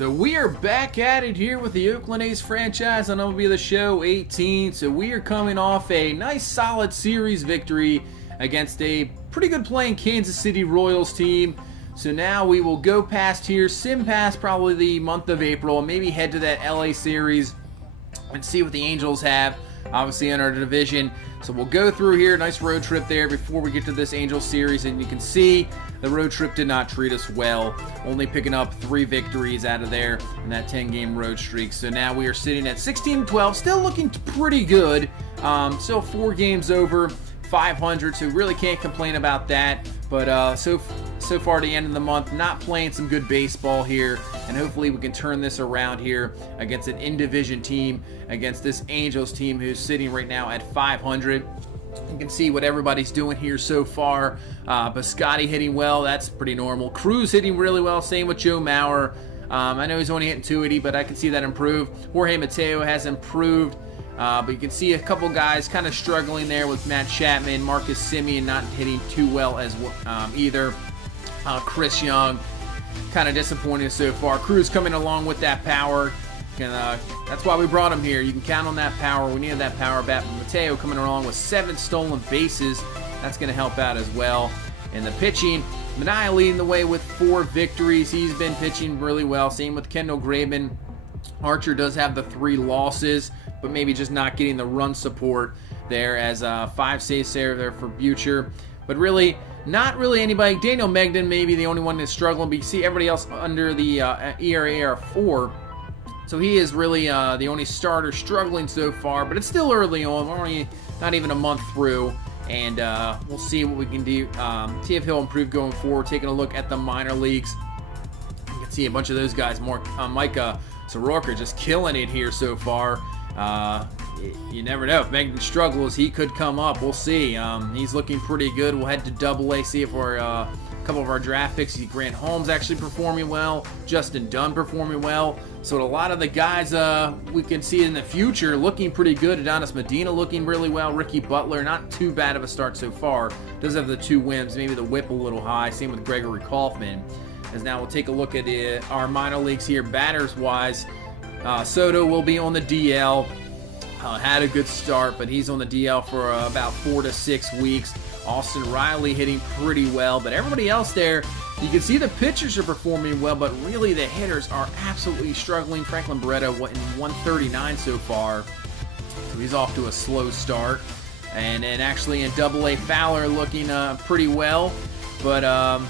So we are back at it here with the Oakland A's franchise on MLB The Show 18. So we are coming off a nice solid series victory against a pretty good playing Kansas City Royals team. So now we will go past here, sim past probably the month of April, and maybe head to that LA series and see what the Angels have, obviously in our division. So we'll go through here, nice road trip there before we get to this Angels series, and you can see the road trip did not treat us well, only picking up 3 victories out of there in that 10-game road streak. So now we are sitting at 16-12, still looking pretty good, still 4 games over 500, so really can't complain about that. But so far the end of the month, not playing some good baseball here, and hopefully we can turn this around here against an in-division team, against this Angels team who's sitting right now at 500. You can see what everybody's doing here so far. Biscotti hitting well, that's pretty normal. Cruz hitting really well, same with Joe Mauer. I know he's only hitting 280, but I can see that improve. Jorge Mateo has improved. But you can see a couple guys kind of struggling there with Matt Chapman, Marcus Semien not hitting too well as either. Chris Young, kind of disappointing so far. Cruz coming along with that power. That's why we brought him here. You can count on that power. We needed that power bat. Mateo coming along with 7 stolen bases. That's going to help out as well. And the pitching, Manaea leading the way with 4 victories. He's been pitching really well. Same with Kendall Graveman. Archer does have the 3 losses, but maybe just not getting the run support there, as 5 saves there for Butcher. But really, not really anybody. Daniel Megden maybe the only one that's struggling, but you see everybody else under the ERA are 4. So he is really the only starter struggling so far, but it's still early on. We're only not even a month through, and we'll see what we can do. See if he'll improve going forward. Taking a look at the minor leagues, you can see a bunch of those guys. Micah Soroka just killing it here so far. You never know. If Megden struggles, he could come up. We'll see. He's looking pretty good. We'll head to Double-A, see if we're a couple of our draft picks. Grant Holmes actually performing well. Justin Dunn performing well. So a lot of the guys we can see in the future looking pretty good. Adonis Medina looking really well. Ricky Butler, not too bad of a start so far. Does have the 2 wins. Maybe the whip a little high. Same with Gregory Kaufman. As now we'll take a look at our minor leagues here, batters-wise. Soto will be on the DL. Had a good start, but he's on the DL for about 4 to 6 weeks. Austin Riley hitting pretty well, but everybody else there, you can see the pitchers are performing well, but really the hitters are absolutely struggling. Franklin Barreto in 139 so far, so he's off to a slow start. And actually in Double-A, Fowler looking pretty well, but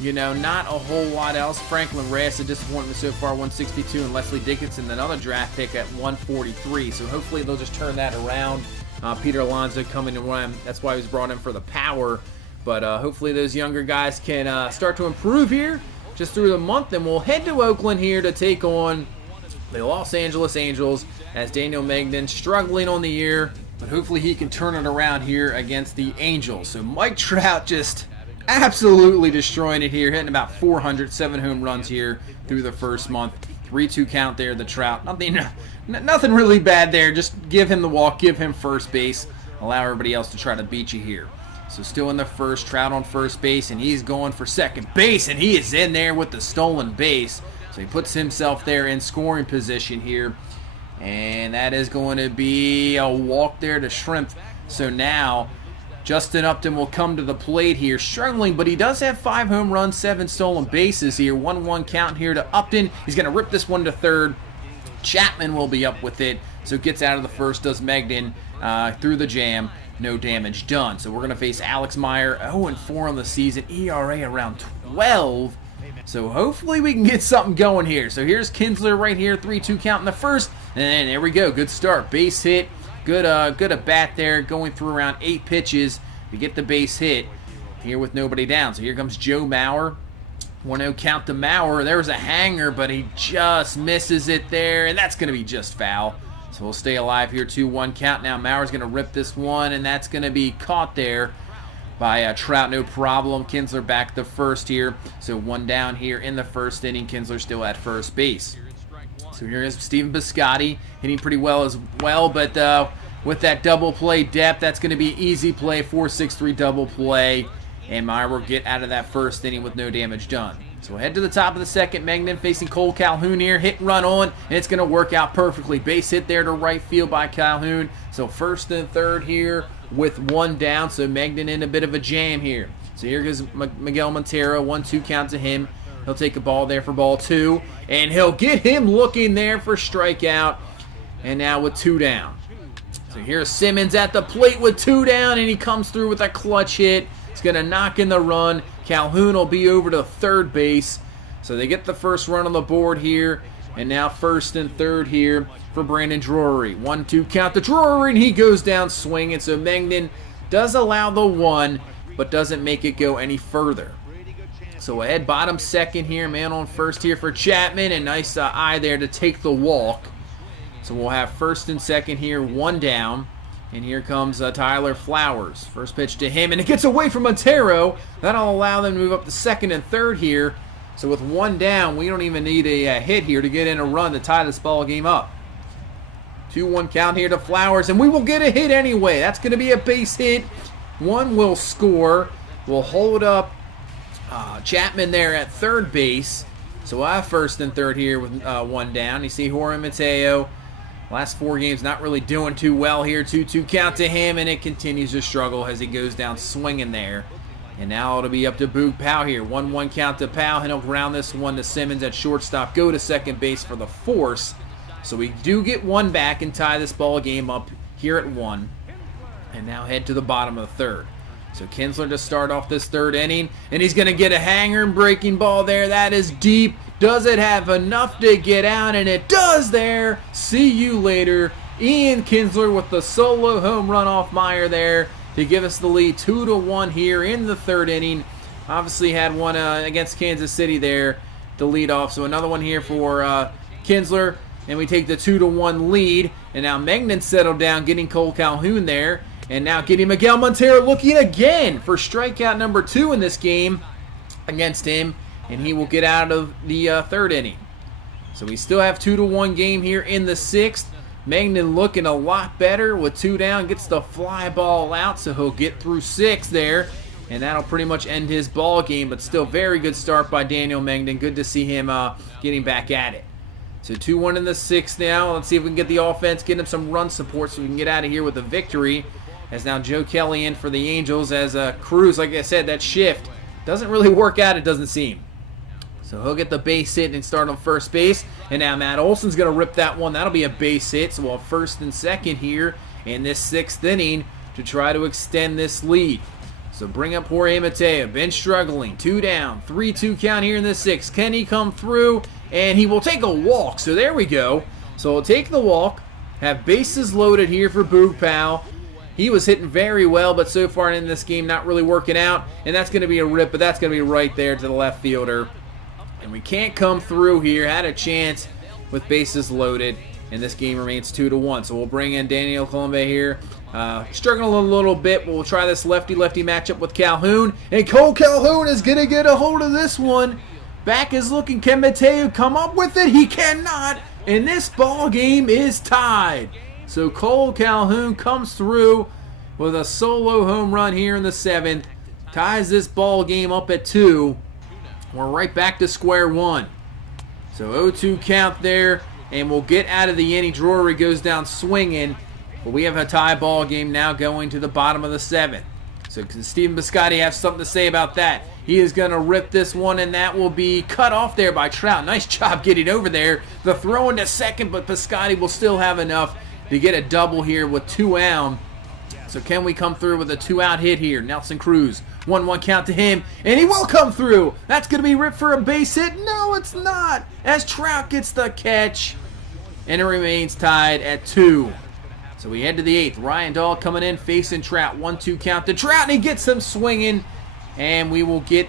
you know, not a whole lot else. Franklin Reyes, a disappointment so far, 162, and Leslie Dickinson, another draft pick at 143. So hopefully they'll just turn that around. Peter Alonso coming to run. That's why he was brought in for the power. But hopefully those younger guys can start to improve here just through the month. And we'll head to Oakland here to take on the Los Angeles Angels, as Daniel Megden struggling on the year. But hopefully he can turn it around here against the Angels. So Mike Trout just absolutely destroying it here, hitting about 407 home runs here through the first month. 3-2 count there, the Trout. Nothing really bad there. Just give him the walk, give him first base, allow everybody else to try to beat you here. So still in the first, Trout on first base, and he's going for second base, and he is in there with the stolen base. So he puts himself there in scoring position here, and that is going to be a walk there to Shrimp. So now Justin Upton will come to the plate here, struggling, but he does have 5 home runs, 7 stolen bases here. 1-1 count here to Upton. He's going to rip this one to third. Chapman will be up with it, so gets out of the first, does Megden through the jam. No damage done. So we're going to face Alex Meyer, 0-4 on the season, ERA around 12. So hopefully we can get something going here. So here's Kinsler right here, 3-2 count in the first, and there we go. Good start, base hit. Good at bat there, going through around 8 pitches to get the base hit here with nobody down. So here comes Joe Mauer. 1-0 count to Mauer. There was a hanger, but he just misses it there, and that's going to be just foul. So we'll stay alive here, 2-1 count. Now Mauer's going to rip this one, and that's going to be caught there by Trout, no problem. Kinsler back to first here. So 1 down here in the first inning. Kinsler still at first base. So here is Stephen Biscotti hitting pretty well as well, but with that double play depth, that's going to be easy play, 4-6-3 double play, and Meyer will get out of that first inning with no damage done. So head to the top of the second. Mengden facing Cole Calhoun here. Hit and run on, and it's going to work out perfectly. Base hit there to right field by Calhoun. So first and third here with one down. So Mengden in a bit of a jam here. So here goes Miguel Montero. 1-2 count to him. He'll take a ball there for ball 2. And he'll get him looking there for strikeout. And now with 2 down. So here's Simmons at the plate with 2 down, and he comes through with a clutch hit. He's going to knock in the run. Calhoun will be over to third base. So they get the first run on the board here. And now first and third here for Brandon Drury. 1-2 count to Drury, and he goes down swinging. So Mengden does allow the 1, but doesn't make it go any further. So ahead bottom second here. Man on first here for Chapman. And nice eye there to take the walk. So we'll have first and second here, 1 down. And here comes Tyler Flowers. First pitch to him, and it gets away from Montero. That'll allow them to move up to second and third here. So with 1 down, we don't even need a hit here to get in a run to tie this ball game up. 2-1 count here to Flowers, and we will get a hit anyway. That's going to be a base hit. 1 will score. We'll hold up Chapman there at third base. So we'll have first and third here with 1 down. You see Jorge Mateo. Last 4 games not really doing too well here. 2-2 count to him, and it continues to struggle as he goes down swinging there. And now it'll be up to Boog Powell here. 1-1 count to Powell, and he'll ground this one to Simmons at shortstop. Go to second base for the force. So we do get 1 back and tie this ball game up here at 1. And now head to the bottom of the third. So Kinsler to start off this third inning, and he's going to get a hanger and breaking ball there. That is deep. Does it have enough to get out? And it does there. See you later. Ian Kinsler with the solo home run off Meyer there to give us the lead 2-1 here in the third inning. Obviously had one against Kansas City there to lead off. So another one here for Kinsler, and we take the 2-1 lead. And now Mengden settled down, getting Cole Calhoun there. And now getting Miguel Montero looking again for strikeout number 2 in this game against him. And he will get out of the third inning. So we still have 2-1 game here in the 6th. Mengden looking a lot better with 2 down. Gets the fly ball out, so he'll get through 6 there. And that'll pretty much end his ball game. But still very good start by Daniel Mengden. Good to see him getting back at it. So 2-1 in the 6th now. Let's see if we can get the offense, get him some run support so we can get out of here with a victory. As now Joe Kelly in for the Angels as Cruz, like I said, that shift doesn't really work out, it doesn't seem. So he'll get the base hit and start on first base. And now Matt Olson's going to rip that one. That'll be a base hit. So we'll have first and second here in this 6th inning to try to extend this lead. So bring up Jorge Mateo. Been struggling. 2 down. 3-2 count here in the 6th. Can he come through? And he will take a walk. So there we go. So we'll take the walk. Have bases loaded here for Boog Powell. He was hitting very well, but so far in this game not really working out. And that's going to be a rip, but that's going to be right there to the left fielder. And we can't come through here. Had a chance with bases loaded. And this game remains 2-1. So we'll bring in Daniel Colombe here. Struggling a little bit. We'll try this lefty-lefty matchup with Calhoun. And Cole Calhoun is going to get a hold of this one. Back is looking. Can Mateo come up with it? He cannot. And this ball game is tied. So Cole Calhoun comes through with a solo home run here in the 7th. Ties this ball game up at 2. We're right back to square one. So 0-2 count there, and we'll get out of the inning. Drury goes down swinging, but we have a tie ball game now going to the bottom of the 7th. So can Stephen Piscotty have something to say about that? He is going to rip this one, and that will be cut off there by Trout. Nice job getting over there. The throw into second, but Piscotty will still have enough to get a double here with 2 out. So can we come through with a 2-out hit here? Nelson Cruz, 1-1 count to him, and he will come through. That's going to be ripped for a base hit. No, it's not, as Trout gets the catch, and it remains tied at 2. So we head to the 8th. Ryan Dahl coming in, facing Trout. 1-2 count to Trout, and he gets him swinging, and we will get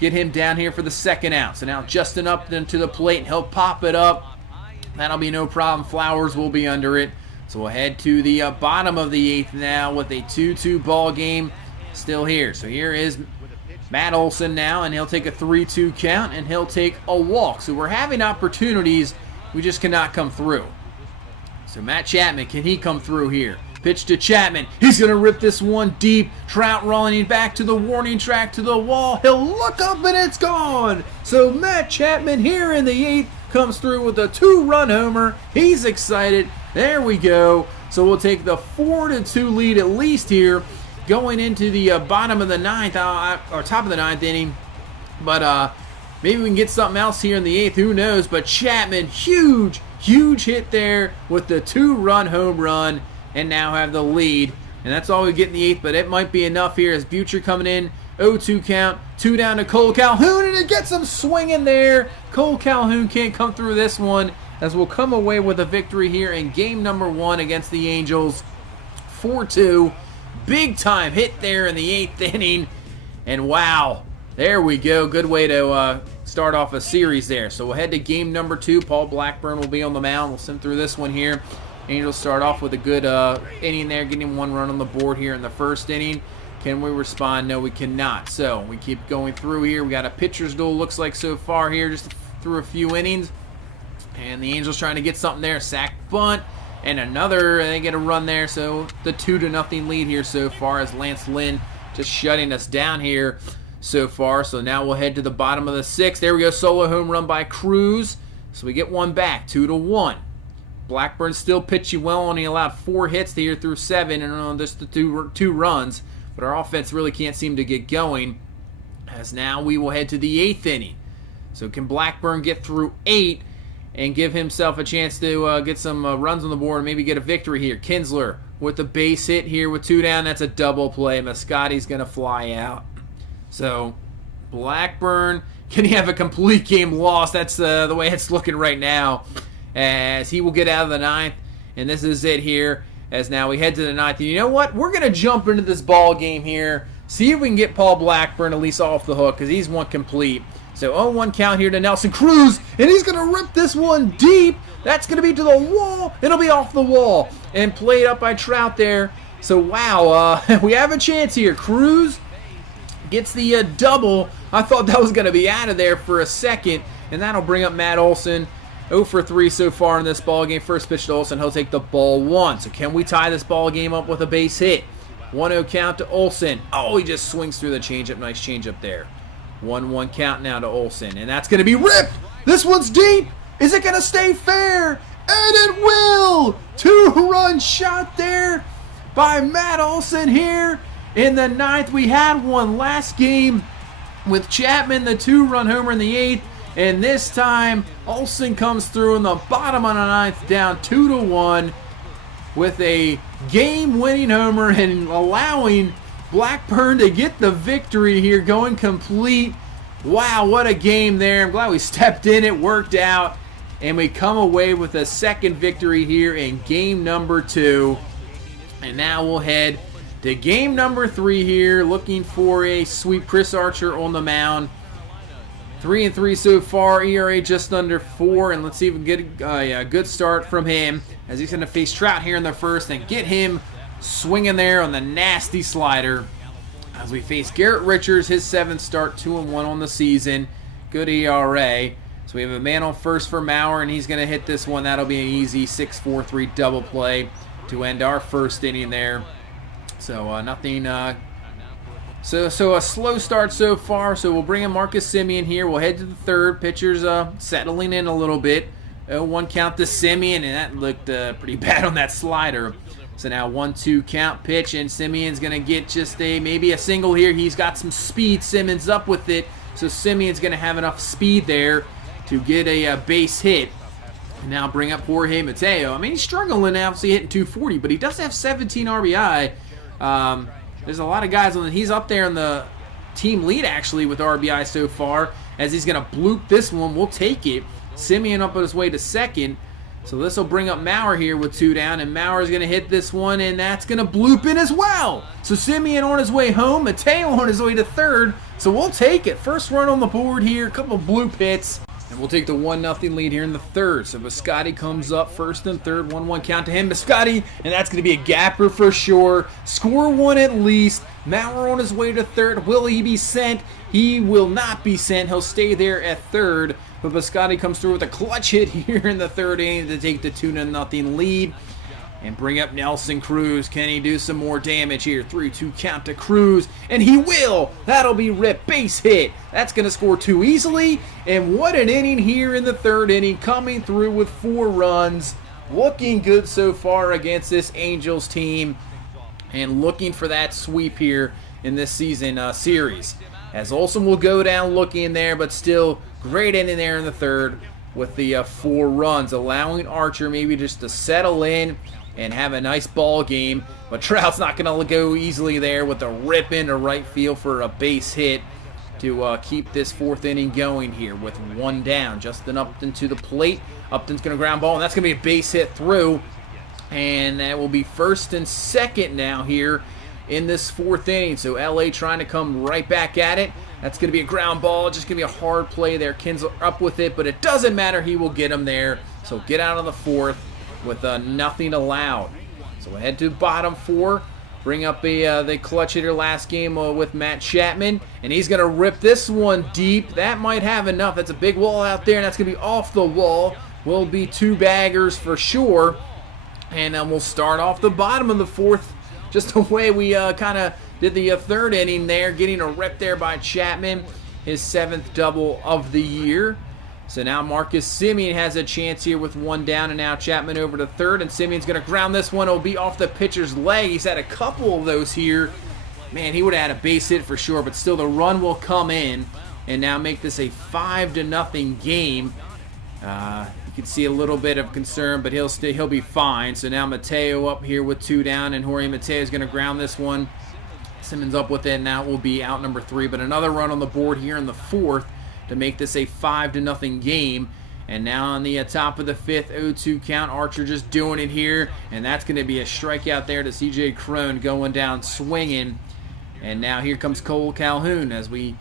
him down here for the 2nd out. So now Justin Upton to the plate, and he'll pop it up. That'll be no problem. Flowers will be under it. So we'll head to the bottom of the 8th now with a 2-2 ball game still here. So here is Matt Olson now, and he'll take a 3-2 count, and he'll take a walk. So we're having opportunities. We just cannot come through. So Matt Chapman, can he come through here? Pitch to Chapman. He's going to rip this one deep. Trout running back to the warning track to the wall. He'll look up and it's gone. So Matt Chapman here in the 8th comes through with a 2-run homer. He's excited. There we go. So we'll take the 4-2 lead at least here going into the bottom of the 9th, or top of the 9th inning. But maybe we can get something else here in the 8th. Who knows? But Chapman, huge hit there with the 2-run home run. And now have the lead. And that's all we get in the 8th, but it might be enough here as Butcher coming in. 0-2 count. 2 down to Cole Calhoun, and it gets him swinging there. Cole Calhoun can't come through this one as we'll come away with a victory here in game number 1 against the Angels. 4-2. Big time hit there in the 8th inning. And wow, there we go. Good way to start off a series there. So we'll head to game number 2. Paul Blackburn will be on the mound. We'll sim through this one here. Angels start off with a good inning there, getting 1 run on the board here in the first inning. Can we respond? No, we cannot. So we keep going through here. We got a pitcher's duel, looks like so far here, just through a few innings. And the Angels trying to get something there. Sack bunt. And another, they get a run there. So the 2-0 lead here so far as Lance Lynn just shutting us down here so far. So now we'll head to the bottom of the 6th. There we go, solo home run by Cruz. So we get one back, 2-1. Blackburn still pitching well, only allowed 4 hits here through 7, and on just the two runs. But our offense really can't seem to get going. As now we will head to the 8th inning. So can Blackburn get through 8 and give himself a chance to get some runs on the board and maybe get a victory here? Kinsler with the base hit here with 2 down. That's a double play. Mascotti's going to fly out. So Blackburn, can he have a complete game loss? That's the way it's looking right now. As he will get out of the 9th, and this is it here, as now we head to the 9th. And you know what? We're going to jump into this ball game here, see if we can get Paul Blackburn at least off the hook, because he's one complete. So 0-1 count here to Nelson Cruz, and he's going to rip this one deep. That's going to be to the wall. It'll be off the wall, and played up by Trout there. So wow, we have a chance here. Cruz gets the double. I thought that was going to be out of there for a second, and that'll bring up Matt Olson. 0 for 3 so far in this ball game. First pitch to Olson. He'll take the ball 1. So can we tie this ball game up with a base hit? 1-0 count to Olson. Oh, he just swings through the changeup. Nice changeup there. 1-1 count now to Olson. And that's going to be ripped. This one's deep. Is it going to stay fair? And it will. 2-run shot there by Matt Olson here in the 9th. We had one last game with Chapman, the 2-run homer in the 8th. And this time, Olson comes through in the bottom of the 9th, down 2-1 with a game-winning homer and allowing Blackburn to get the victory here, going complete. Wow, what a game there. I'm glad we stepped in. It worked out. And we come away with a second victory here in game number 2. And now we'll head to game number 3 here, looking for a sweep. Chris Archer on the mound. 3-3 so far, ERA just under 4, and let's see if we can get a good start from him as he's going to face Trout here in the first and get him swinging there on the nasty slider as we face Garrett Richards, his 7th start, 2-1 on the season. Good ERA. So we have a man on first for Maurer, and he's going to hit this one. That'll be an easy 6-4-3 double play to end our first inning there. So nothing... So a slow start so far. So we'll bring in Marcus Semien here. We'll head to the 3rd. Pitcher's settling in a little bit. 0-1 count to Semien, and that looked pretty bad on that slider. So now 1-2 count pitch, and Semien's going to get just maybe a single here. He's got some speed. Simmons up with it. So Semien's going to have enough speed there to get a base hit. And now bring up Jorge Mateo. I mean, he's struggling, obviously hitting 240, but he does have 17 RBI. There's a lot of guys on. He's up there in the team lead, actually, with RBI so far, as he's going to bloop this one. We'll take it. Semien up on his way to 2nd. So this will bring up Maurer here with 2 down, and Maurer's going to hit this one, and that's going to bloop in as well. So Semien on his way home, Mateo on his way to 3rd. So we'll take it. First run on the board here, a couple bloop hits. And we'll take the 1-0 lead here in the 3rd. So Biscotti comes up first and 3rd. 1-1 count to him. Biscotti, and that's going to be a gapper for sure. Score 1 at least. Maurer on his way to 3rd. Will he be sent? He will not be sent. He'll stay there at 3rd. But Biscotti comes through with a clutch hit here in the 3rd inning to take the 2-0 lead. and bring up Nelson Cruz. Can he do some more damage here? 3-2 count to Cruz, and he will. That'll be ripped. Base hit. That's going to score 2 easily. And what an inning here in the 3rd inning, coming through with 4 runs. Looking good so far against this Angels team, and looking for that sweep here in this season series. As Olsen will go down looking there, but still great inning there in the 3rd with the 4 runs, allowing Archer maybe just to settle in and have a nice ball game. But Trout's not going to go easily there with a rip into right field for a base hit to keep this 4th inning going here with 1 down. Justin Upton to the plate. Upton's going to ground ball, and that's going to be a base hit through. And that will be 1st and 2nd now here in this 4th inning. So LA trying to come right back at it. That's going to be a ground ball. Just going to be a hard play there. Kinsler up with it, but it doesn't matter. He will get him there. So get out of the 4th with nothing allowed. So we'll head to bottom 4. Bring up the clutch hitter last game with Matt Chapman. And he's going to rip this one deep. That might have enough. That's a big wall out there, and that's going to be off the wall. Will be 2 baggers for sure. And we'll start off the bottom of the 4th. Just the way we kind of did the 3rd inning there. Getting a rip there by Chapman. His 7th double of the year. So now Marcus Semien has a chance here with 1 down, and now Chapman over to 3rd, and Semien's going to ground this one. It'll be off the pitcher's leg. He's had a couple of those here. Man, he would have had a base hit for sure, but still the run will come in and now make this a 5-0 game. You can see a little bit of concern, but he'll be fine. So now Mateo up here with 2 down, and Jorge Mateo is going to ground this one. Simmons up with it, and now it will be out number 3, but another run on the board here in the 4th to make this a 5-0 game. And now on the top of the 5th, 0-2 count. Archer just doing it here, and that's going to be a strikeout there to C.J. Cron going down swinging. And now here comes Cole Calhoun as we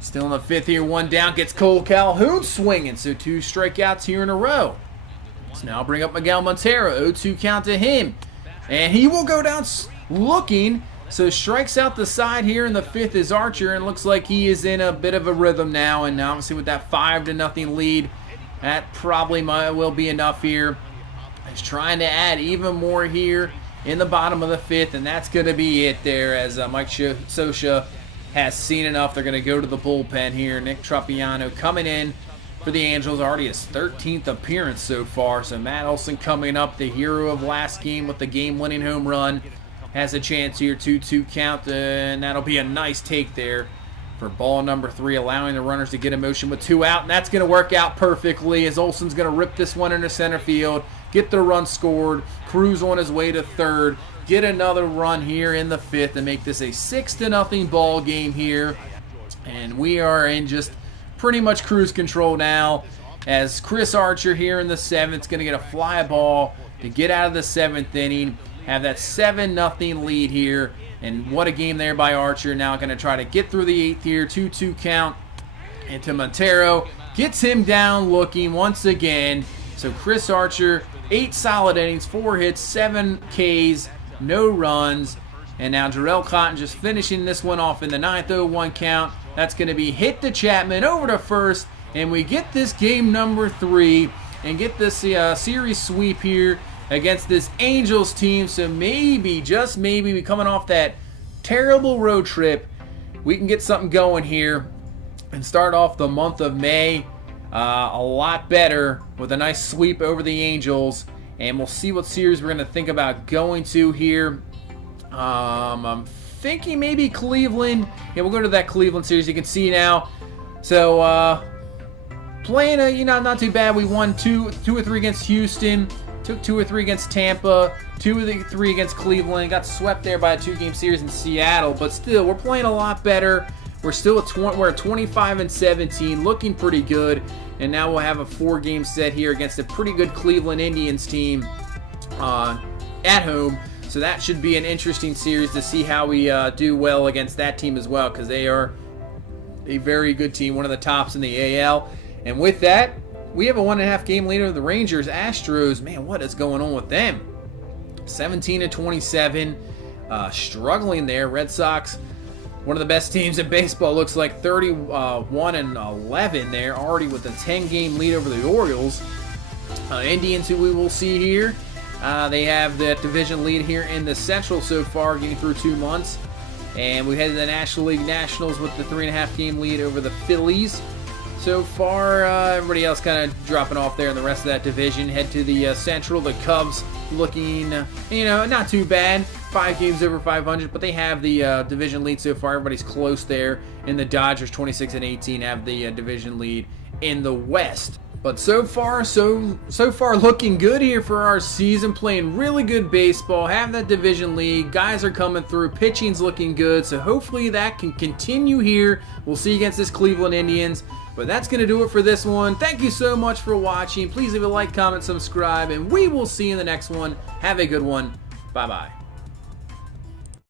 still in the 5th here. 1 down, gets Cole Calhoun swinging. So 2 strikeouts here in a row. So now bring up Miguel Montero. 0-2 count to him, and he will go down looking. So strikes out the side here in the 5th is Archer, and looks like he is in a bit of a rhythm now. And obviously with that 5-0 lead, that probably will be enough here. He's trying to add even more here in the bottom of the 5th, and that's going to be it there as Mike Scioscia has seen enough. They're going to go to the bullpen here. Nick Tropiano coming in for the Angels, already his 13th appearance so far. So Matt Olson coming up, the hero of last game with the game-winning home run. Has a chance here, 2-2 count, and that'll be a nice take there for ball number 3, allowing the runners to get in motion with 2 out, and that's going to work out perfectly as Olson's going to rip this one into center field, get the run scored, Cruz on his way to 3rd, get another run here in the 5th and make this a 6-0 ball game here. And we are in just pretty much cruise control now as Chris Archer here in the 7th is going to get a fly ball to get out of the 7th inning. Have that 7-0 lead here, and what a game there by Archer. Now going to try to get through the 8th here, 2-2 count into Montero. Gets him down looking once again. So Chris Archer, 8 solid innings, 4 hits, 7 Ks, no runs. And now Jarrell Cotton just finishing this one off in the 9th, 0-1 count. That's going to be hit to Chapman over to 1st, and we get this game number 3 and get this series sweep here against this Angels team. So maybe, just maybe, we coming off that terrible road trip, we can get something going here and start off the month of May a lot better with a nice sweep over the Angels. And we'll see what series we're going to think about going to here. I'm thinking maybe Cleveland. Yeah, we'll go to that Cleveland series. You can see now. So playing, not too bad. We won 2 or 3 against Houston. Took 2 or 3 against Tampa, 2 or 3 against Cleveland. Got swept there by a 2-game series in Seattle, but still, we're playing a lot better. We're still at 25-17, looking pretty good. And now we'll have a 4-game set here against a pretty good Cleveland Indians team at home. So that should be an interesting series to see how we do well against that team as well, because they are a very good team, one of the tops in the AL. And with that, we have a 1.5 game lead over the Rangers. Astros, man, what is going on with them? 17-27, struggling there. Red Sox, one of the best teams in baseball, looks like 31-11 there, already with a 10-game lead over the Orioles. Indians, who we will see here, They have the division lead here in the Central so far, getting through 2 months. And we head to the National League Nationals with the 3.5 game lead over the Phillies. So far, everybody else kind of dropping off there in the rest of that division. Head to the Central. The Cubs looking, not too bad. 5 games over 500, but they have the division lead so far. Everybody's close there. And the Dodgers, 26-18, have the division lead in the West. But so far looking good here for our season, playing really good baseball, have that division lead, guys are coming through, pitching's looking good, so hopefully that can continue here. We'll see against this Cleveland Indians, but that's going to do it for this one. Thank you so much for watching. Please leave a like, comment, subscribe, and we will see you in the next one. Have a good one. Bye-bye.